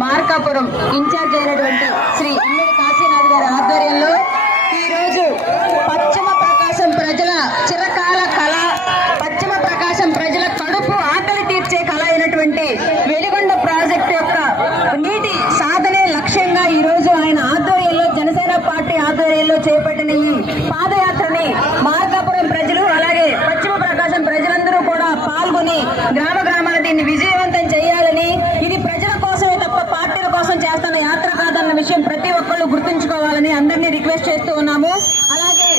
Markapuram incharge అయినటువంటి శ్రీ ఇమ్మడి కాశీనాథ్ గారి ఆధ్వర్యంలో ఈరోజు పశ్చిమ ప్రకాశం ప్రజల చిరకాల కళ పశ్చిమ ప్రకాశం ప్రజల కడుపు ఆకలి తీర్చే కళ అయినటువంటి వెలిగొండ ప్రాజెక్టు యొక్క నీటి సాధనే లక్ష్యంగా ఈరోజు ఆయన ఆధ్వర్యంలో జనసేన పార్టీ ఆధ్వర్యంలో చేపట్టిన ఈ పాదయాత్రని మార్కాపురం ప్రజలు అలాగే పశ్చిమ ప్రకాశం ప్రజలందరూ కూడా పాల్గొని గ్రామ గ్రామాల దీన్ని విజయవంతం గుర్తుంచుకోవాలని అందరినీ రిక్వెస్ట్ చేస్తూ ఉన్నాము. అలాగే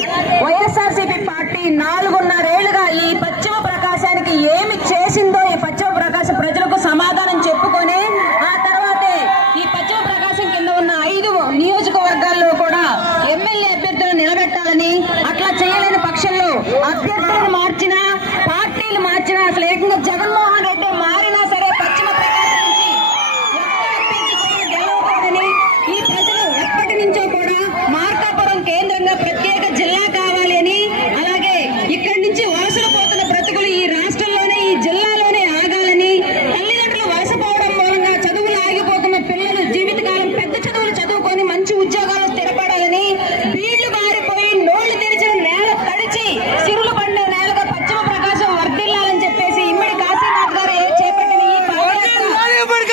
వైఎస్ఆర్సీపీ పార్టీ నాలుగున్నరేళ్ళుగా ఈ పశ్చిమ ప్రకాశానికి ఏమి చేసిందో ఈ పశ్చిమ ప్రకాశం ప్రజలకు సమాధానం చెప్పుకొని ఆ తర్వాతే ఈ పశ్చిమ ప్రకాశం కింద ఉన్న ఐదు నియోజకవర్గాల్లో కూడా ఎమ్మెల్యే అభ్యర్థులను నిలబెట్టాలని అట్లా చేయలేని పక్షంలో అభ్యర్థులను మార్చినా